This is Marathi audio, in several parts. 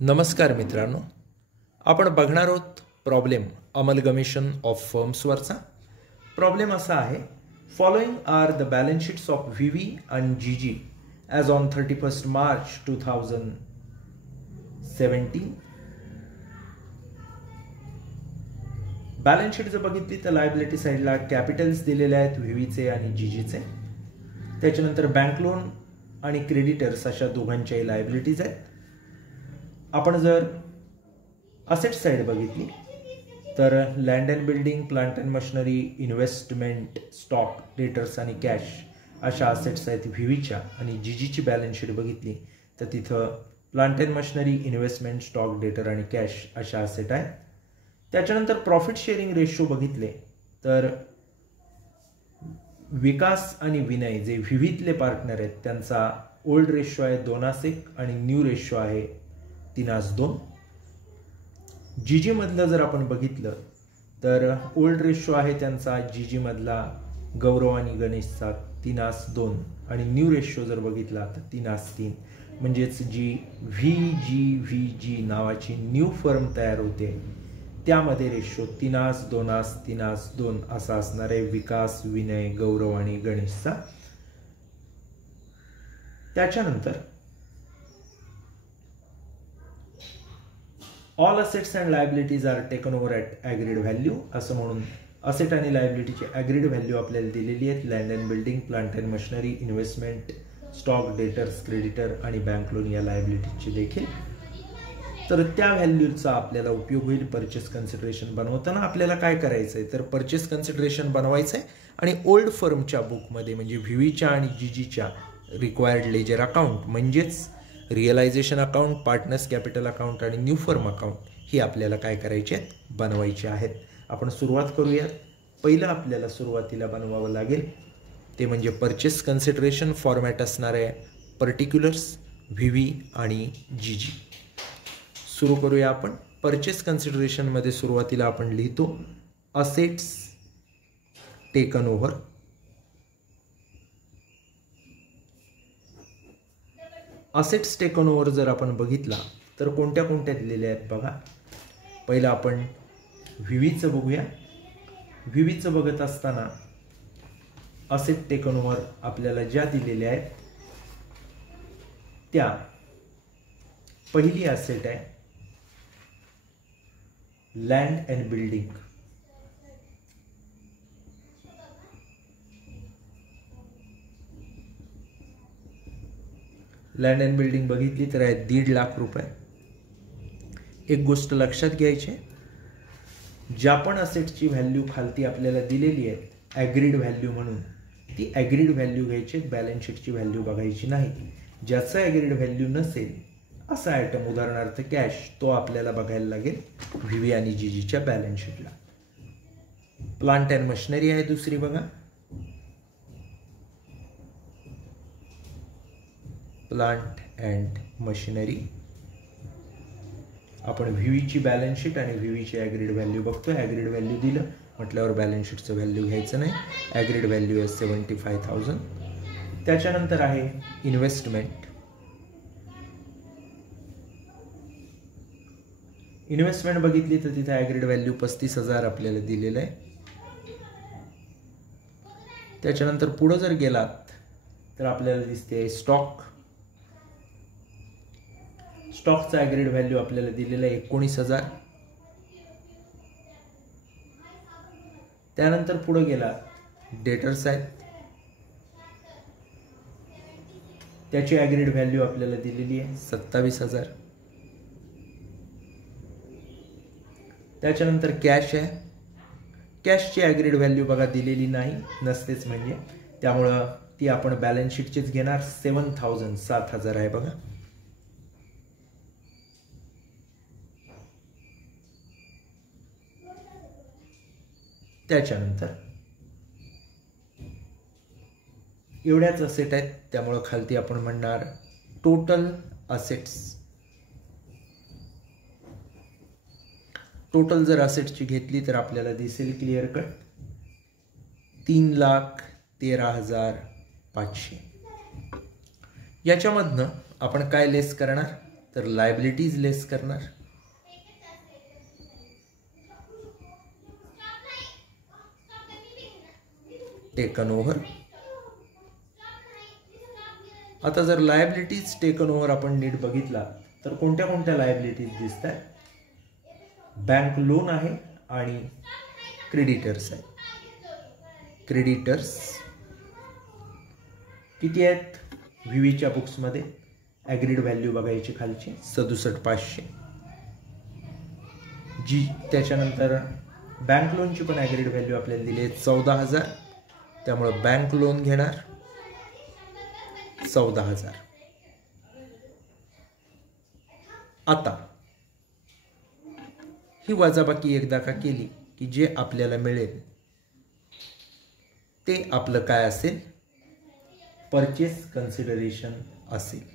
नमस्कार मित्रांनो, आपण बघणार आहोत प्रॉब्लेम अमलगमेशन ऑफ फर्म्सवरचा. प्रॉब्लेम असा आहे, following are the balance sheets of V and G as on 31 March 2017. Balance sheet जर बघितली तर लायबिलिटी साईडला कॅपिटल्स दिलेले आहेत व्हीचे आणि जीजीचे. त्याच्यानंतर बँक लोन आणि क्रेडिटर्स अशा दोघांच्याही लायबिलिटीज आहेत. आपण जर असेट साइड बघितली तर land and building, plant and machinery, investment, stock, debtors आणि कॅश अशा असेट्स आहेत व्हीच्या. आणि जीजीची बॅलन्स शीट बघितली तर तिथं plant and machinery, investment, stock, डेटर आणि कॅश अशा असेट आहेत. त्याच्यानंतर प्रॉफिट शेअरिंग रेशो बघितले तर विकास आणि विनय जे व्हीतले पार्टनर आहेत त्यांचा ओल्ड रेशो आहे 2:1 आणि न्यू रेशो आहे 3:2. जीजी मधलं जर आपण बघितलं तर ओल्ड रेशो आहे त्यांचा जीजी मधला गौरव आणि गणेशचा 3:2 आणि न्यू रेशो जर बघितला तर 3:3. म्हणजेच जी व्ही नावाची न्यू फर्म तयार होते त्यामध्ये रेशो 3:2 असा असणार आहे विकास, विनय, गौरव आणि गणेशचा. त्याच्यानंतर all assets and liabilities are taken over at agreed value असं म्हणून असेट आणि लायबिलिटीची ॲग्रीड व्हॅल्यू आपल्याला दिलेली आहेत. Land and building, plant and machinery, investment, stock, debtors, creditor आणि बँक लोन या लायबिलिटीजची देखील. तर त्या व्हॅल्यूचा आपल्याला उपयोग होईल परचेस कन्सिडरेशन बनवताना. आपल्याला काय करायचं आहे तर परचेस कन्सिडरेशन बनवायचं आहे आणि ओल्ड फर्मच्या बुकमध्ये म्हणजे व्हीच्या आणि जीजीच्या रिक्वायर्ड लेजर अकाउंट म्हणजेच realisation account, partners capital account आणि न्यू फर्म अकाउंट ही आपल्याला काय करायचे आहेत, बनवायचे आहेत. आपण सुरुवात करूयात. पहिलं आपल्याला सुरुवातीला बनवावं लागेल ते म्हणजे परचेस कन्सिडरेशन. फॉर्मॅट असणार आहे पर्टिक्युलर्स, व्ही आणि जीजी. सुरू करूया आपण. परचेस कन्सिडरेशनमध्ये सुरुवातीला आपण लिहितो assets taken over. Assets taken over जर आपण बघितला तर कोणत्या कोणत्या दिलेल्या आहेत बघा. पहिलं आपण व्हीचं बघूया. व्हीचं बघत असताना असेट टेकन ओव्हर आपल्याला ज्या दिलेल्या आहेत त्या पहिली असेट आहे land and building. Land and building बघितली तर आहे 1.5 लाख रुपये. एक गोष्ट लक्षात घ्यायची, ज्या पण असेटची व्हॅल्यू खालती आपल्याला दिलेली आहे ॲग्रीड व्हॅल्यू म्हणून ती ॲग्रीड व्हॅल्यू घ्यायची, बॅलन्स शीटची व्हॅल्यू बघायची नाही. ज्याचं ॲग्रीड व्हॅल्यू नसेल असा आयटम उदाहरणार्थ कॅश तो आपल्याला बघायला लागेल व्ही आणि जीजीच्या बॅलन्स शीटला. प्लांट अँड मशिनरी आहे दुसरी बघा. प्लांट अँड मशिनरी आपण व्हीची बॅलन्स शीट आणि व्हीची ॲग्रीड व्हॅल्यू बघतोय. ॲग्रीड व्हॅल्यू दिलं म्हटल्यावर बॅलन्स शीटचं व्हॅल्यू घ्यायचं नाही. ॲग्रीड व्हॅल्यू आहे 75,000. त्याच्यानंतर आहे इन्व्हेस्टमेंट. इन्व्हेस्टमेंट बघितली तर तिथे ॲग्रीड व्हॅल्यू 35,000 आपल्याला दिलेलं आहे. त्याच्यानंतर पुढे जर गेलात तर आपल्याला दिसते स्टॉक. स्टॉकचा ॲग्रीड व्हॅल्यू आपल्याला दिलेला आहे 19,000. त्यानंतर पुढे गेला डेटर्स आहेत, त्याची ॲग्रीड व्हॅल्यू आपल्याला दिलेली आहे 27,000. त्याच्यानंतर कॅश आहे. कॅशची ॲग्रीड व्हॅल्यू बघा दिलेली नाही, नसतेच म्हणजे, त्यामुळं ती आपण बॅलन्स शीटचीच घेणार. 7,000 आहे बघा. त्याच्यानंतर एवढ्याच असेट आहेत त्यामुळं खालती आपण म्हणणार टोटल असेट्स. टोटल जर असेट्सची घेतली तर आपल्याला दिसेल क्लिअर कट 3,13,500. याच्यामधनं आपण काय लेस करणार तर लायबिलिटीज लेस करणार. Taken over. आता जर लायबिलिटीज टेकन ओव्हर आपण नीट बघितला तर कोणत्या कोणत्या लायबिलिटीज दिसतात. बँक लोन आहे आणि क्रेडिटर्स आहे. क्रेडिटर्स किती आहेत व्हीव्हीच्या बुक्समध्ये? ॲग्रीड व्हॅल्यू बघायची खालची 67,500. जी त्याच्यानंतर बँक लोनची पण ॲग्रीड व्हॅल्यू आपल्याला दिली आहे 14,000. त्यामुळं बँक लोन घेणार 14,000. आता ही वजाबाकी एकदा का केली की जे आपल्याला मिळेल ते आपलं काय असेल? परचेस कन्सिडरेशन असेल.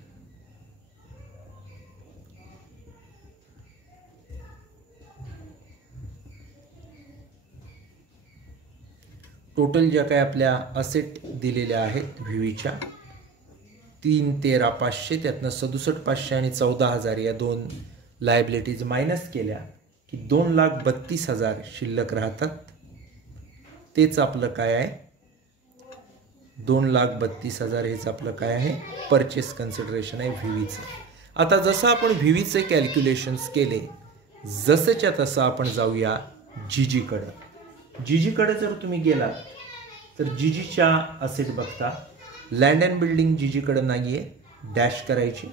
टोटल ज्या काही आपल्या असेट दिलेल्या आहेत व्हीव्हीच्या 3,13,500 त्यातनं 67,500 आणि 14,000 या दोन लायबिलिटीज मायनस केल्या की 2,32,000 शिल्लक राहतात. तेच आपलं काय आहे? 2,32,000 हेच आपलं काय आहे? परचेस कन्सिडरेशन आहे व्हीव्हीचं. आता जसं आपण व्हीव्हीचे कॅल्क्युलेशन्स केले जसंच्या तसं आपण जाऊया जीजीकडं. जीजीकडे जर तुम्ही गेलात तर जीजीच्या असेट बघता लँड अँड बिल्डिंग जीजीकडे नाही आहे, डॅश करायची.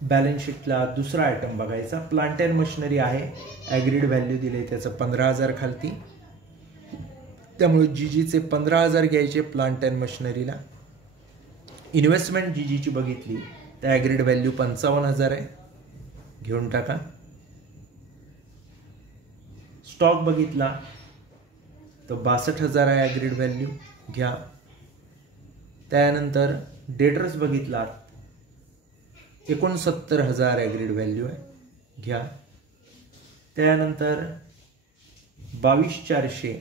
बॅलन्स शीटला दुसरा आयटम बघायचा. प्लांट अँड मशिनरी आहे, ॲग्रीड व्हॅल्यू दिले त्याचं 15,000 खालती. त्यामुळे जीजीचे 15,000 घ्यायचे प्लांट अँड मशिनरीला. इन्व्हेस्टमेंट जीजीची बघितली तर ॲग्रीड व्हॅल्यू 55,000 आहे, घेऊन टाका. स्टॉक बघितला तर 62,000 आहे ॲग्रीड व्हॅल्यू, घ्या. त्यानंतर डेटर्स बघितला 69,000 ॲग्रीड व्हॅल्यू आहे, घ्या. त्यानंतर 22,400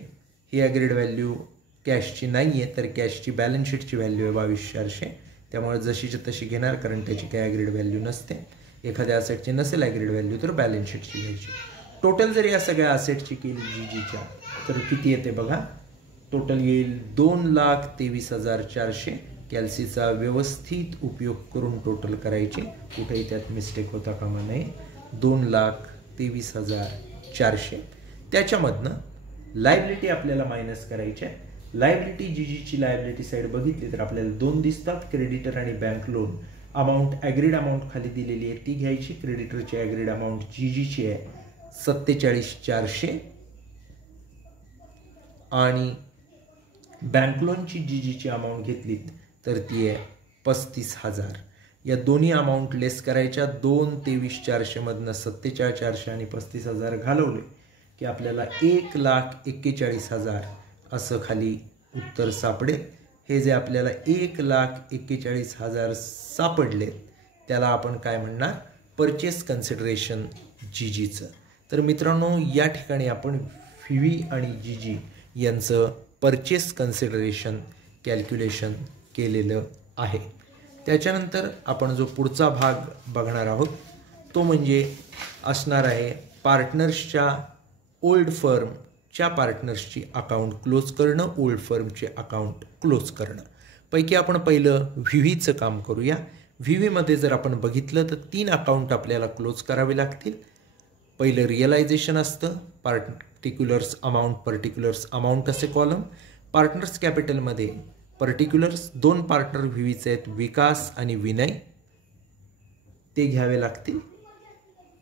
ही ॲग्रीड व्हॅल्यू कॅशची नाही आहे, तर कॅशची बॅलन्स शीटची व्हॅल्यू आहे 22,400. त्यामुळे जशीच्या तशी घेणार, कारण त्याची काही ॲग्रीड व्हॅल्यू नसते. एखाद्या असेटची नसेल ॲग्रीड व्हॅल्यू तर बॅलन्स शीटची घ्यायची. टोटल जर या सगळ्या असेटची केली जीजीच्या तर किती येते बघा? टोटल येईल 2,23,400. कॅल्सीचा व्यवस्थित उपयोग करून टोटल करायचे, कुठेही त्यात मिस्टेक होता कामा नये. 2,23,400. त्याच्यामधनं लायबिलिटी आपल्याला मायनस करायची आहे. लायबिलिटी जीजीची लायबिलिटी साईड बघितली तर आपल्याला दोन दिसतात, क्रेडिटर आणि bank loan. Amount agreed amount खाली दिलेली आहे ती घ्यायची. क्रेडिटरची ॲग्रीड अमाऊंट जीजीची आहे 47,400 आणि बँक लोनची जीजीची अमाऊंट घेतलीत तर ती आहे 35,000. या दोन्ही अमाऊंट लेस करायच्या. 2,23,400 मधनं 47,400 आणि 35,000 घालवले की आपल्याला 1,41,000 असं खाली उत्तर सापडेल. हे जे आपल्याला 1,41,000 सापडले त्याला आपण काय म्हणणार? परचेस कन्सिडरेशन जीजीचं. तर मित्रांनो, या ठिकाणी आपण व्हीव्ही आणि जीजी यांचं परचेस कन्सिडरेशन कॅल्क्युलेशन केलेलं आहे. त्याच्यानंतर आपण जो पुढचा भाग बघणार आहोत तो म्हणजे असणार आहे पार्टनर्सच्या ओल्ड फर्मच्या पार्टनर्सची अकाउंट क्लोज करणं, ओल्ड फर्मचे अकाउंट क्लोज करणं. पैकी आपण पहिलं व्हीव्हीचं काम करूया. व्हीव्हीमध्ये जर आपण बघितलं तर 3 अकाउंट आपल्याला क्लोज करावे लागतील. पहिलं रिअलायझेशन असतं, पर्टिक्युलर्स अमाऊंट असे कॉलम. पार्टनर्स कॅपिटलमध्ये पर्टिक्युलर्स 2 पार्टनर व्हीव्हीचे आहेत, विकास आणि विनय, ते घ्यावे लागतील.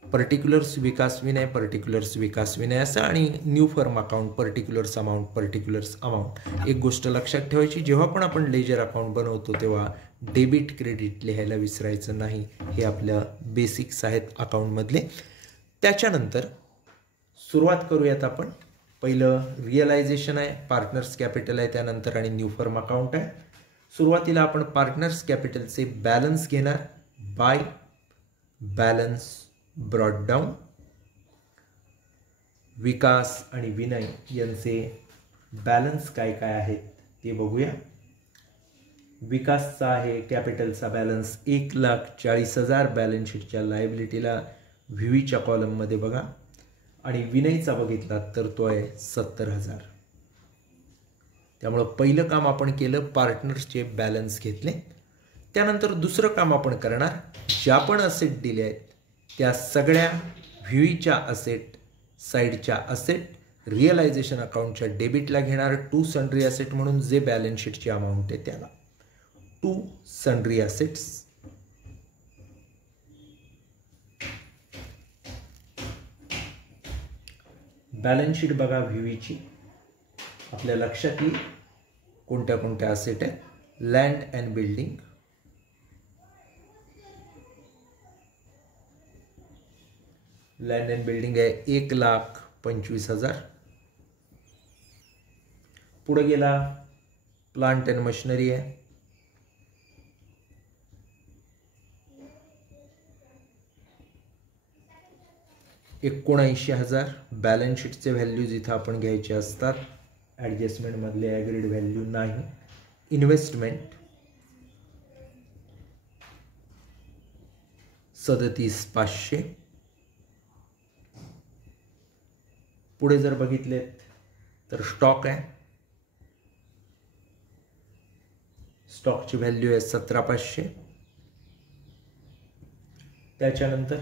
पर्टिक्युलर्स विकास विनय असं. आणि new firm account particulars amount. एक गोष्ट लक्षात ठेवायची, जेव्हा पण आपण लेजर अकाउंट बनवतो तेव्हा डेबिट क्रेडिट लिहायला विसरायचं नाही. हे आपल्या बेसिक्स आहेत अकाउंटमधले. त्याच्यानंतर सुरुवात करूयात आपण. पहिलं रिअलायझेशन आहे, पार्टनर्स कॅपिटल आहे त्यानंतर, आणि न्यू फर्म अकाउंट आहे. सुरुवातीला आपण पार्टनर्स कॅपिटलचे बॅलन्स घेणार. By balance brought down. Vikas आणि विनय यांचे बॅलन्स काय काय आहेत ते बघूया. विकासचा आहे कॅपिटलचा बॅलन्स 1,40,000 बॅलन्स शीटच्या लायबिलिटीला व्हीच्या कॉलममध्ये बघा. आणि विनयचा बघितला तर तो आहे 70,000. त्यामुळं पहिलं काम आपण केलं, पार्टनर्सचे बॅलन्स घेतले. त्यानंतर दुसरं काम आपण करणार, ज्या पण असेट दिले आहेत त्या सगळ्या व्हीच्या असेट साईडच्या असेट रिअलायझेशन अकाउंटच्या डेबिटला घेणार. टू सन्ड्री असेट म्हणून जे बॅलन्स शीटची अमाऊंट आहे त्याला to sundry assets. Balance sheet बघा व्हीची, आपल्या लक्षात येईल कोणत्या कोणत्या असेट आहेत. Land and building, land and building आहे 1,25,000. पुढे गेला प्लांट अँड मशिनरी आहे 79,000. बॅलन्स शीटचे व्हॅल्यूज इथं आपण घ्यायचे असतात, ॲडजस्टमेंटमधले ॲग्रीड व्हॅल्यू नाही. इन्व्हेस्टमेंट 37,500. पुढे जर बघितलेत तर स्टॉक आहे, स्टॉकची व्हॅल्यू आहे 17,500. त्याच्यानंतर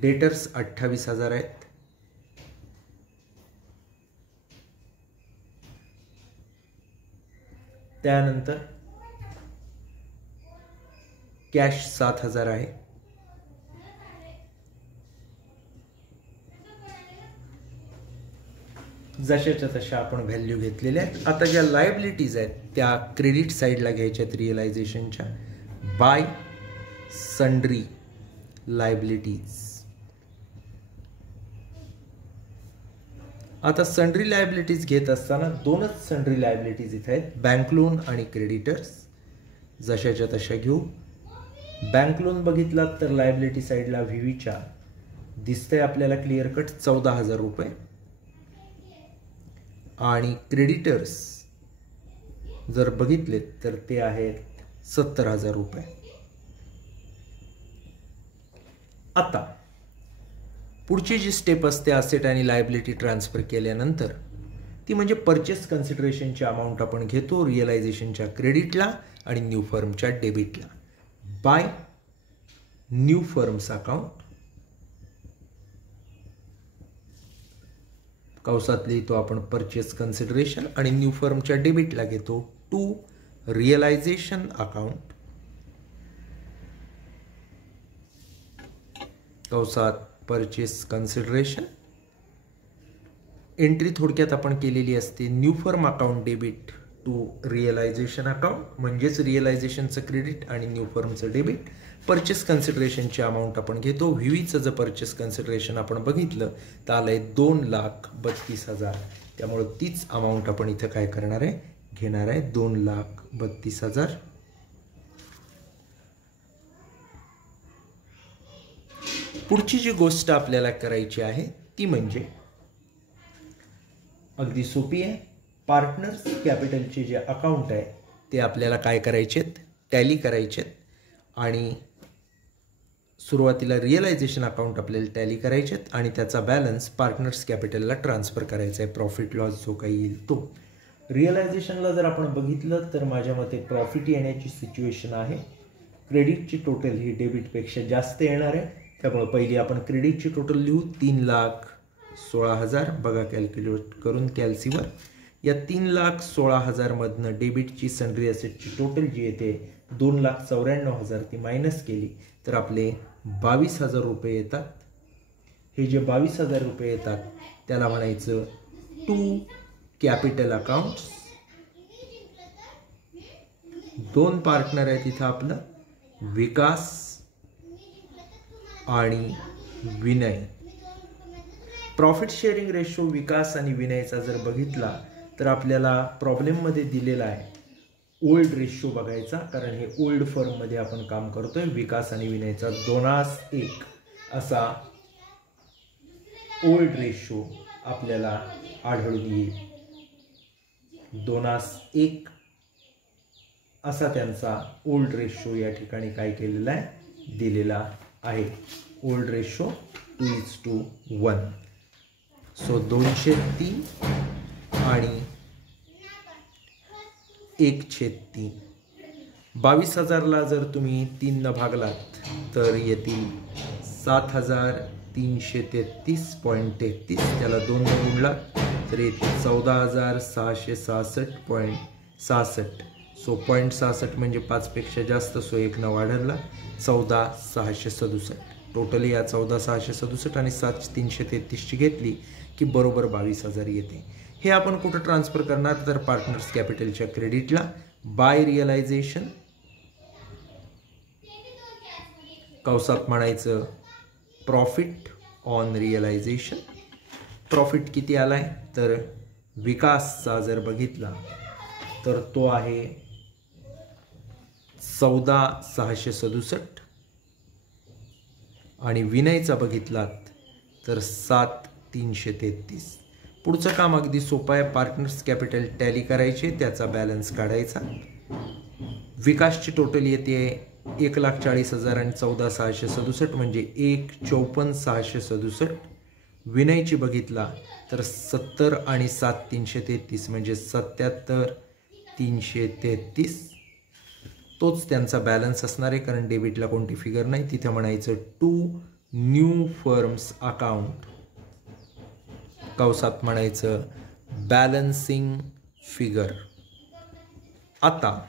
डेटर्स 28,000 आहेत. त्यानंतर कॅश 7,000 आहे. जशाच्या तशा आपण व्हॅल्यू घेतलेल्या आहेत. आता ज्या लायबिलिटीज आहेत त्या क्रेडिट साईडला घ्यायच्या आहेत रिअलायझेशनच्या. By sundry liabilities. आता सन्ड्री लायबिलिटीज घेत असताना दोनच सन्ड्री लायबिलिटीज इथे आहेत, बँक लोन आणि क्रेडिटर्स. जशाच्या तशा घेऊ. बँक लोन बघितला तर लायबिलिटी साईडला व्हीच्या दिसतंय आपल्याला क्लिअर कट 14,000 रुपये. आणि क्रेडिटर्स जर बघितले तर ते आहेत 70,000 रुपये. आता पुढची जी स्टेप असते असेट आणि लायबिलिटी ट्रान्सफर केल्यानंतर ती म्हणजे परचेस कन्सिडरेशनची अमाऊंट आपण घेतो रिअलायझेशनच्या क्रेडिटला आणि न्यू फर्मच्या डेबिटला. बाय न्यू फर्म्स अकाउंट, कंसात लिहितो आपण परचेस कन्सिडरेशन आणि न्यू फर्मच्या डेबिटला घेतो टू रिअलायझेशन अकाउंट, कंसात परचेस कन्सिडरेशन. एंट्री थोडक्यात आपण केलेली असते new firm account debit to realisation account, म्हणजेच रिअलायझेशनचं क्रेडिट आणि न्यू फर्मचं डेबिट. परचेस कन्सिडरेशनची अमाऊंट आपण घेतो. व्हीचं जर परचेस कन्सिडरेशन आपण बघितलं तर आलंय 2,32,000. त्यामुळे तीच अमाऊंट आपण इथं काय करणार आहे, घेणार आहे 2,32,000. पुढची जी गोष्ट आपल्याला करायची आहे ती म्हणजे अगदी सोपी आहे. पार्टनर्स कॅपिटलचे जे अकाउंट आहे ते आपल्याला काय करायचे आहेत, टॅली करायचे आहेत. आणि सुरुवातीला रिअलायझेशन अकाउंट आपल्याला टॅली करायचे आहेत आणि त्याचा बॅलन्स पार्टनर्स कॅपिटलला ट्रान्सफर करायचा आहे. प्रॉफिट लॉस जो काही येईल तो. रिअलायझेशनला जर आपण बघितलं तर माझ्या मते प्रॉफिट येण्याची सिच्युएशन आहे. क्रेडिटची टोटल ही डेबिटपेक्षा जास्त येणार आहे. त्यामुळे पहिली आपण क्रेडिटची टोटल लिहू 3,16,000. बघा कॅल्क्युलेट करून कॅल्सीवर. या 3,16,000 मधनं डेबिटची सन्ड्री असेटची टोटल जी येते 2,94,000 ती मायनस केली तर आपले 22,000 रुपये येतात. हे जे 22,000 रुपये येतात त्याला म्हणायचं टू कॅपिटल अकाउंट्स. दोन पार्टनर आहेत इथं आपलं, विकास आणि विनय. प्रॉफिट शेअरिंग रेशो विकास आणि विनयचा जर बघितला तर आपल्याला प्रॉब्लेममध्ये दिलेला आहे ओल्ड रेशो बघायचा, कारण हे ओल्ड फर्ममध्ये आपण काम करतोय. विकास आणि विनयचा 2:1 असा ओल्ड रेशो आपल्याला आढळून येईल. 2:1 असा त्यांचा ओल्ड रेशो या ठिकाणी काय केलेला आहे, दिलेला आहे. Old ratio 2:1. सो 203 आणि 1/3. 22,000ला जर तुम्ही 3 न भागलात तर येतील 7,333.33. त्याला 2 न गुणलात तर येतील 14,666.66. सो 0.66 म्हणजे 5 पेक्षा जास्त. सो 1 न वाढवला 14,667. टोटली या 14,667 आणि 7,333ची घेतली की बरोबर 22,000 येते. हे आपण कुठं ट्रान्सफर करणार तर पार्टनर्स कॅपिटलच्या क्रेडिटला बाय रिअलायझेशन, कौसात म्हणायचं प्रॉफिट ऑन रिअलायझेशन. प्रॉफिट किती आलाय तर विकासचा जर बघितला तर तो आहे 14,667 आणि विनयचा बघितलात तर 7,333. पुढचं काम अगदी सोपं आहे. पार्टनर्स कॅपिटल टॅली करायचे, त्याचा बॅलन्स काढायचा. विकासची टोटल येते 1,40,000 आणि 14,667 म्हणजे 1,54,667. विनयची बघितला तर 70 आणि 7,333 म्हणजे 77,333. तोच त्यांचा बॅलन्स असणार आहे, कारण डेबिटला कोणती फिगर नाही. तिथे म्हणायचं टू न्यू फर्म्स अकाउंट, कौसात म्हणायचं बॅलन्सिंग फिगर. आता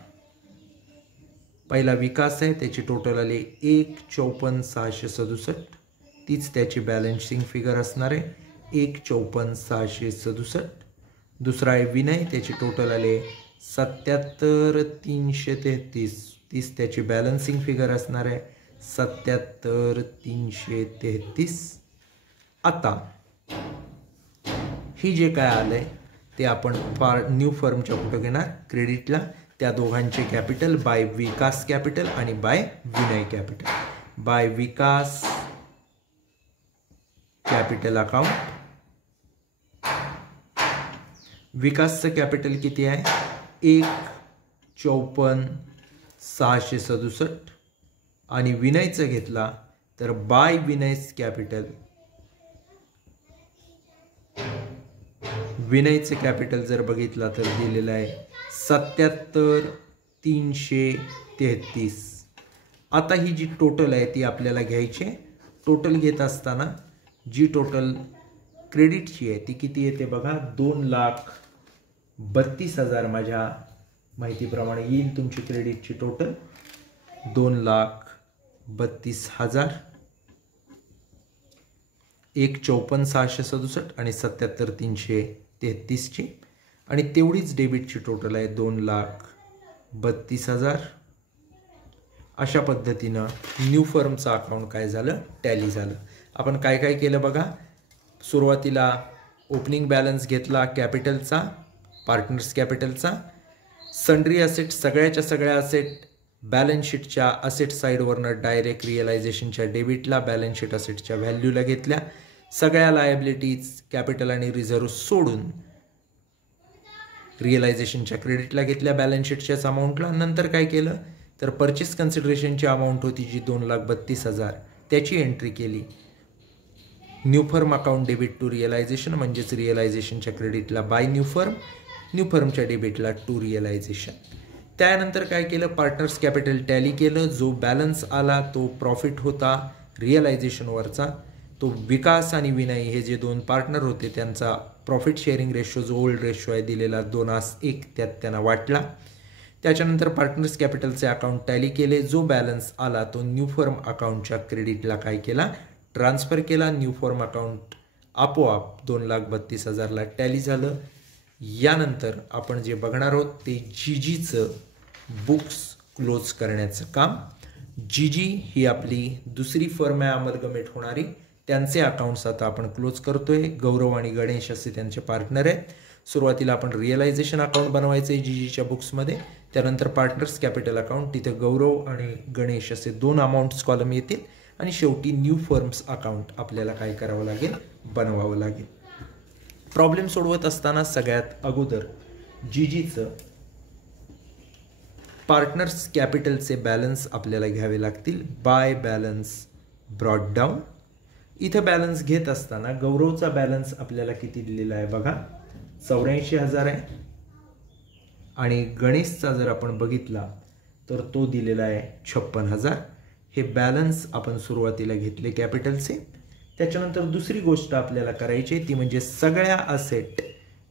पहिला विकास आहे, त्याची टोटल आली 1,54,667. तीच त्याची बॅलन्सिंग फिगर असणार आहे 1,54,667. दुसरा आहे विनय, त्याची टोटल आले 77,333. तीच त्याची बॅलन्सिंग फिगर असणार आहे 77,333. आता ही जे काय आलंय ते आपण न्यू फर्मच्या कुठं घेणार, क्रेडिटला. त्या दोघांचे कॅपिटल बाय विकास कॅपिटल आणि बाय विनय कॅपिटल. बाय विकास कॅपिटल अकाउंट. विकासचं कॅपिटल किती आहे 1,54,667 आणि विनयचं घेतला तर बाय विनयस कॅपिटल. विनयचं कॅपिटल जर बघितला तर दिलेलं आहे 77,333. आता ही जी टोटल आहे ती आपल्याला घ्यायची. टोटल घेत असताना जी टोटल क्रेडिटची आहे ती किती येते बघा, 2,32,000 माझ्या माहितीप्रमाणे येईल तुमची क्रेडिटची टोटल 2,32,000. 1,54,667 आणि 77,333ची आणि तेवढीच डेबिटची टोटल आहे 2,32,000. अशा पद्धतीनं न्यू फर्मचं अकाउंट काय झालं, टॅली झालं. आपण काय काय केलं बघा. सुरुवातीला ओपनिंग बॅलन्स घेतला कॅपिटलचा, पार्टनर्स कॅपिटलचा. सन्ड्री असेट, सगळ्याच्या सगळ्या असेट बॅलन्स शीटच्या असेट साईडवरनं डायरेक्ट रिअलायझेशनच्या डेबिटला, बॅलन्स शीट असेटच्या व्हॅल्यूला घेतल्या. सगळ्या लायबिलिटीज कॅपिटल आणि रिझर्व्ह सोडून रिअलायझेशनच्या क्रेडिटला घेतल्या बॅलन्स शीटच्याच अमाऊंटला. नंतर काय केलं तर परचेस कन्सिडरेशनची अमाऊंट होती जी 2,32,000 त्याची एंट्री केली. New firm account debit to realisation म्हणजेच रिअलायझेशनच्या क्रेडिटला बाय न्यू फर्म, न्यू फर्मच्या डेबिटला टू रिअलायझेशन. त्यानंतर काय केलं, पार्टनर्स कॅपिटल टॅली केलं. जो बॅलन्स आला तो प्रॉफिट होता रिअलायझेशनवरचा. तो विकास आणि विनय हे जे दोन पार्टनर होते त्यांचा प्रॉफिट शेअरिंग रेशो जो ओल्ड रेशो आहे दिलेला 2:1 त्यात त्यांना वाटला. त्याच्यानंतर पार्टनर्स कॅपिटलचे अकाउंट टॅली केले. जो बॅलन्स आला तो न्यू फर्म अकाउंटच्या क्रेडिटला काय केला, ट्रान्सफर केला. न्यू फर्म अकाउंट आपोआप 2,32,000ला टॅली झालं. यानंतर आपण जे बघणार आहोत ते जीजीचं बुक्स क्लोज करण्याचं काम. जीजी ही आपली दुसरी फर्म आहे अमलगमेट होणारी. त्यांचे अकाउंट्स आता आपण क्लोज करतोय. गौरव आणि गणेश असे त्यांचे पार्टनर आहेत. सुरुवातीला आपण रिअलायझेशन अकाउंट बनवायचं आहे जीजीच्या बुक्समध्ये. त्यानंतर पार्टनर्स कॅपिटल अकाउंट, तिथे गौरव आणि गणेश असे 2 अमाऊंट्स कॉलम येतील. आणि शेवटी न्यू फर्म्स अकाउंट आपल्याला काय करावं लागेल, बनवावं लागेल. प्रॉब्लेम सोडवत असताना सगळ्यात अगोदर जीजीचं पार्टनर्स कॅपिटलचे बॅलन्स आपल्याला घ्यावे लागतील बाय बॅलन्स ब्रॉट डाऊन. इथं बॅलन्स घेत असताना गौरवचा बॅलन्स आपल्याला किती दिलेला आहे बघा, 84,000 आहे. आणि गणेशचा जर आपण बघितला तर तो दिलेला आहे 56,000. हे बॅलन्स आपण सुरुवातीला घेतले कॅपिटलचे. त्याच्यानंतर दुसरी गोष्ट आपल्याला करायची ती म्हणजे सगळ्या असेट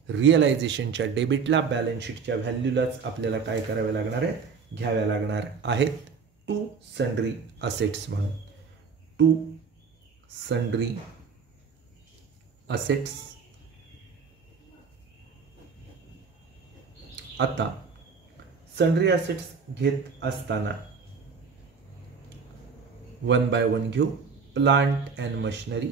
रिअलायझेशनच्या डेबिटला बॅलन्स शीटच्या व्हॅल्यूलाच आपल्याला काय करावे लागणार आहे, घ्याव्या लागणार आहेत टू सन्ड्री असेट्स म्हणून. To sundry assets. आता सन्ड्री असेट्स घेत असताना 1 by 1 घेऊ. Plant and machinery.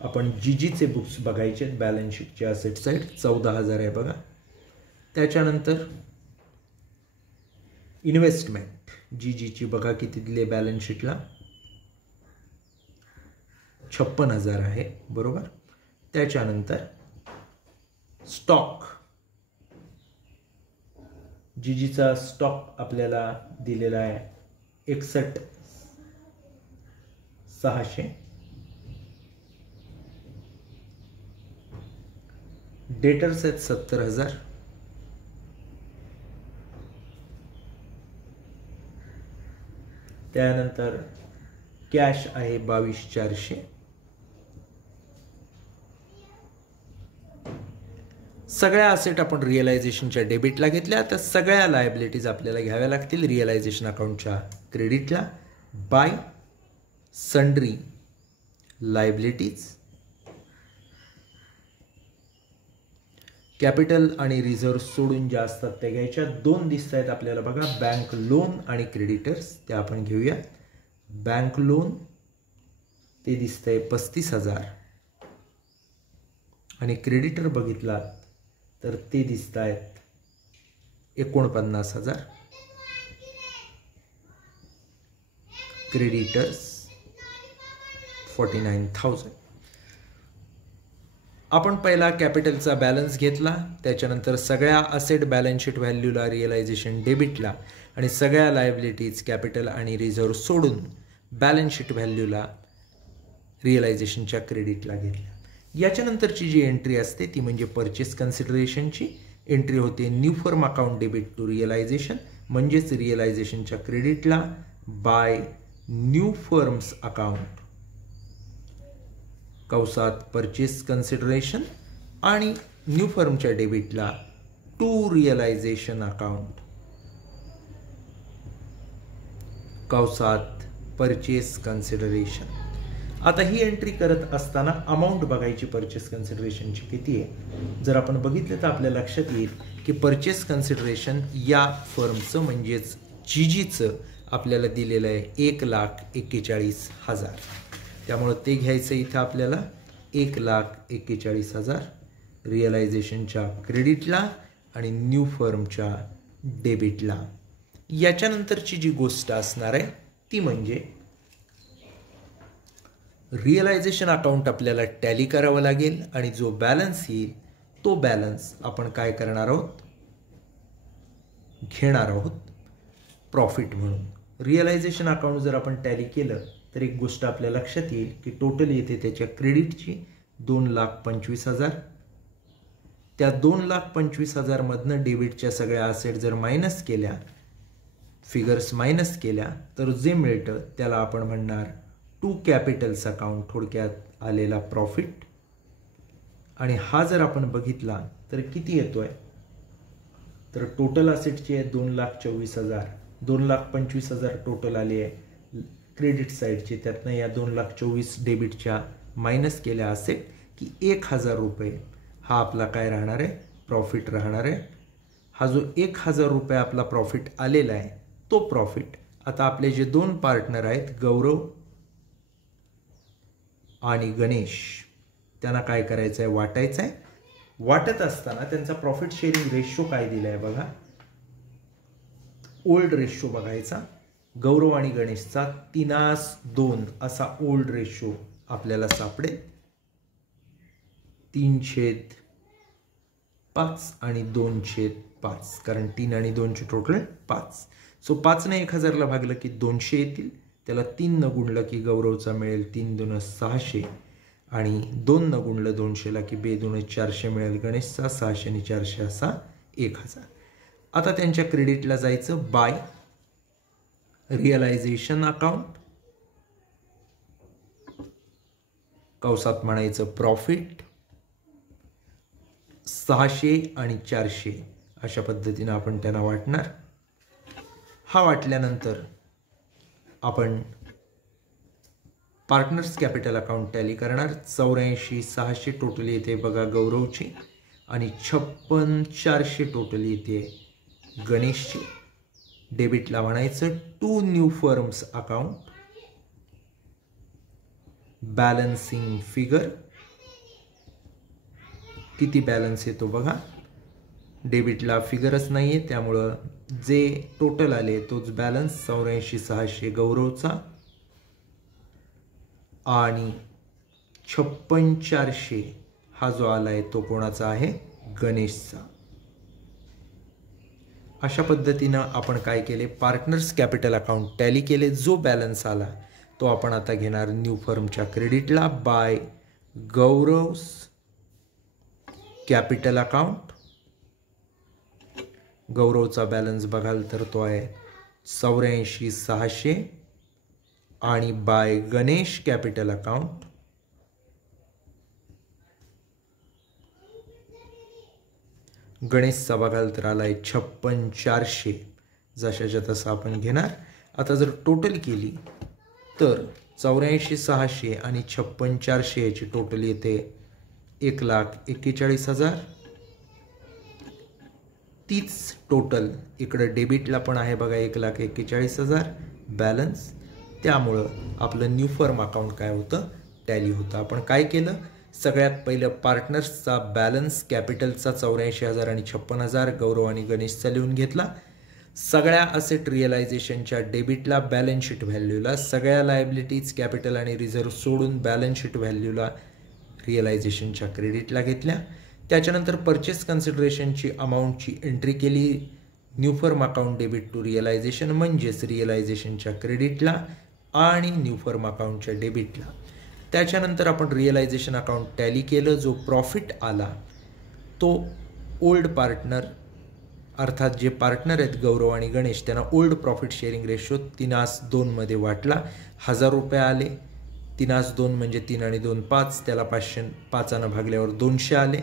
आपण जीजीचे बुक्स बघायचे बॅलन्स शीटचे असेट साईड 14,000 आहे बघा. त्याच्यानंतर इन्व्हेस्टमेंट जीजीची बघा किती दिले बॅलन्स शीटला, 56,000 आहे बरोबर. त्याच्यानंतर स्टॉक, जीजीचा स्टॉक आपल्याला दिलेला आहे 61,600. डेटर्स आहेत 70,000. त्यानंतर कॅश आहे 22,400. सगळ्या असेट आपण रिअलायझेशनच्या डेबिटला घेतल्या, तर सगळ्या लायबिलिटीज आपल्याला घ्याव्या लागतील रिअलायझेशन अकाउंटच्या क्रेडिटला बाय सन्ड्री लायबिलिटीज. कॅपिटल आणि रिझर्व सोडून ज्या असतात त्या घ्यायच्या. 2 दिसत आहेत आपल्याला बघा, बँक लोन आणि क्रेडिटर्स, त्या आपण घेऊया. बँक लोन ते दिसतंय 35,000 आणि क्रेडिटर बघितला तर ते दिसत आहेत 49,000. क्रेडिटर्स 49,000. आपण पहिला कॅपिटलचा बॅलन्स घेतला, त्याच्यानंतर सगळ्या असेट बॅलन्स शीट व्हॅल्यूला रिअलायझेशन डेबिटला आणि सगळ्या लायबिलिटीज कॅपिटल आणि रिझर्व सोडून बॅलन्स शीट व्हॅल्यूला रिअलायझेशनच्या क्रेडिटला घेतल्या. याच्यानंतरची जी एंट्री असते ती म्हणजे परचेस कन्सिडरेशनची एंट्री होते. New firm account debit to realisation, म्हणजेच रिअलायझेशनच्या क्रेडिटला बाय न्यू फर्म्स अकाउंट कौसात परचेस कन्सिडरेशन आणि न्यू फर्मच्या डेबिटला टू रिअलायझेशन अकाउंट कौसात परचेस कन्सिडरेशन. आता ही एंट्री करत असताना अमाऊंट बघायची परचेस कन्सिडरेशनची किती आहे. जर आपण बघितलं तर आपल्या लक्षात येईल की परचेस कन्सिडरेशन या फर्मचं म्हणजेच जीजीचं आपल्याला दिलेलं आहे 1,41,000. त्यामुळं ते घ्यायचं इथं आपल्याला 1,41,000 रिअलायझेशनच्या क्रेडिटला आणि न्यू फर्मच्या डेबिटला. याच्यानंतरची जी गोष्ट असणार आहे ती म्हणजे रिअलायझेशन अकाउंट आपल्याला टॅली करावं लागेल आणि जो बॅलन्स येईल तो बॅलन्स आपण काय करणार आहोत, घेणार आहोत प्रॉफिट म्हणून. रिअलायझेशन अकाउंट जर आपण टॅली केलं तर एक गोष्ट आपल्या लक्षात येईल की टोटल येते त्याच्या क्रेडिटची 2,25,000. त्या 2,25,000 मधनं डेबिटच्या सगळ्या असेट जर मायनस केल्या, फिगर्स मायनस केल्या, तर जे मिळतं त्याला आपण म्हणणार टू कॅपिटल्स अकाउंट, थोडक्यात आलेला प्रॉफिट. आणि हा जर आपण बघितला तर किती येतोय, तर टोटल असेटची आहे 2,24,000. 2,25,000 टोटल आली आहे क्रेडिट साईडची. त्यातनं या 2,24,000 डेबिटच्या मायनस केल्या असेट की 1,000 रुपये हा आपला काय राहणार आहे, प्रॉफिट राहणार आहे. हा जो 1,000 रुपये आपला प्रॉफिट आलेला आहे तो प्रॉफिट आता आपले जे 2 पार्टनर आहेत गौरव आणि गणेश, त्यांना काय करायचं आहे, वाटायचं आहे. वाटत असताना त्यांचा प्रॉफिट शेअरिंग रेशो काय दिला आहे बघा, ओल्ड रेशो बघायचा. गौरव आणि गणेशचा 3:2 असा ओल्ड रेशो आपल्याला सापडेल. 3/2 5 आणि 2/5, कारण 3 आणि 2चे टोटल 5. सो 5 ने 1000ला भागलं की 200 येतील. त्याला 3 न गुणलं की गौरवचा मिळेल 3 दून 600 आणि 2 न गुणलं 200ला की 2 दून 400 मिळेल गणेशचा. 600 आणि 400 असा 1000. आता त्यांच्या क्रेडिटला जायचं बाय रिअलायझेशन अकाउंट, कंसात म्हणायचं प्रॉफिट. 600 आणि 400 अशा पद्धतीने आपण त्यांना वाटणार. हा वाटल्यानंतर आपण पार्टनर्स कॅपिटल अकाउंट टॅली करणार. 84 600 टोटल येते बघा गौरवची आणि 56 400 टोटल येते गणेशची. डेबिटला म्हणायचं to new firms account, balancing figure. किती बॅलन्स येतो बघा. डेबिटला फिगरच नाही आहे त्यामुळं जे टोटल आले तोच बॅलन्स. 84 600 गौरवचा आणि 56 400 हा जो आला आहे तो कोणाचा आहे, गणेशचा. अशा पद्धतीनं आपण काय केले, पार्टनर्स कॅपिटल अकाउंट टॅली केले. जो बॅलन्स आला तो आपण आता घेणार न्यू फर्मच्या क्रेडिटला बाय गौरव्स कॅपिटल अकाउंट. गौरवचा बॅलन्स बघाल तर तो आहे 84 600 आणि बाय गणेश कॅपिटल अकाउंट गणेशचा बघाल तर आला आहे 56 400. जशाच्या तसं आपण घेणार. आता जर टोटल केली तर 84 600 आणि 56 400 याची टोटल येते 1,41,000. तीच टोटल इकडं डेबिटला पण आहे बघा 1,41,000 बॅलन्स. त्यामुळं आपलं न्यू फर्म अकाउंट काय होतं, टॅली होतं. आपण काय केलं, सगळ्यात पहिलं पार्टनर्सचा बॅलन्स कॅपिटलचा 84,000 आणि 56,000 गौरव आणि गणेशचा लिहून घेतला. सगळ्या असेट रिअलायझेशनच्या डेबिटला बॅलन्स शीट व्हॅल्यूला, सगळ्या लायबिलिटीज कॅपिटल आणि रिझर्व्ह सोडून बॅलन्स शीट व्हॅल्यूला रिअलायझेशनच्या क्रेडिटला घेतल्या. त्याच्यानंतर परचेस कन्सिडरेशनची अमाऊंटची एंट्री केली new firm account debit to realisation, म्हणजेच रिअलायझेशनच्या क्रेडिटला आणि न्यू फर्म अकाउंटच्या डेबिटला. त्याच्यानंतर आपण रिअलायझेशन अकाउंट टॅली केलं. जो प्रॉफिट आला तो ओल्ड पार्टनर अर्थात जे पार्टनर आहेत गौरव आणि गणेश त्यांना ओल्ड प्रॉफिट शेअरिंग रेशो 3:2 मध्ये वाटला. 1000 रुपये आले. 3:2 म्हणजे 3 आणि 2 5, त्याला 500 भागल्यावर 200 आले.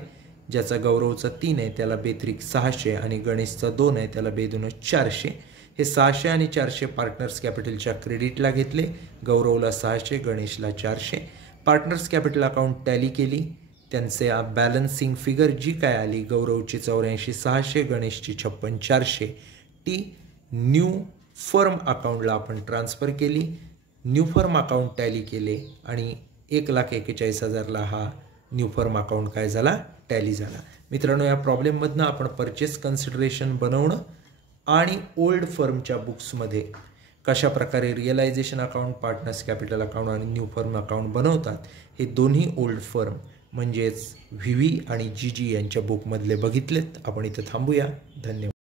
ज्याचा गौरवचा 3 आहे त्याला 2 600 आणि गणेशचा 2 आहे त्याला 2 400. हे 600 आणि 400 पार्टनर्स कॅपिटलच्या क्रेडिटला घेतले. गौरवला 600 गणेशला 400. पार्टनर्स कॅपिटल अकाउंट टॅली केली. त्यांचे बॅलन्सिंग फिगर जी काय आली, गौरवची 84 600 गणेशची 56 400 ती न्यू फर्म अकाउंटला आपण ट्रान्सफर केली. न्यू फर्म अकाउंट टॅली केले आणि 1,41,000ला हा न्यू फर्म अकाउंट काय झाला, टॅली झाला. मित्रांनो, या प्रॉब्लेममधनं आपण परचेस कन्सिडरेशन बनवणं आणि ओल्ड फर्मच्या बुक्समध्ये कशा प्रकारे realisation account, partners capital account आणि न्यू फर्म अकाउंट बनवतात हे दोन्ही ओल्ड फर्म म्हणजेच व्ही आणि जी यांच्या बुकमधले बघितलेत. आपण इथं थांबूया. धन्यवाद.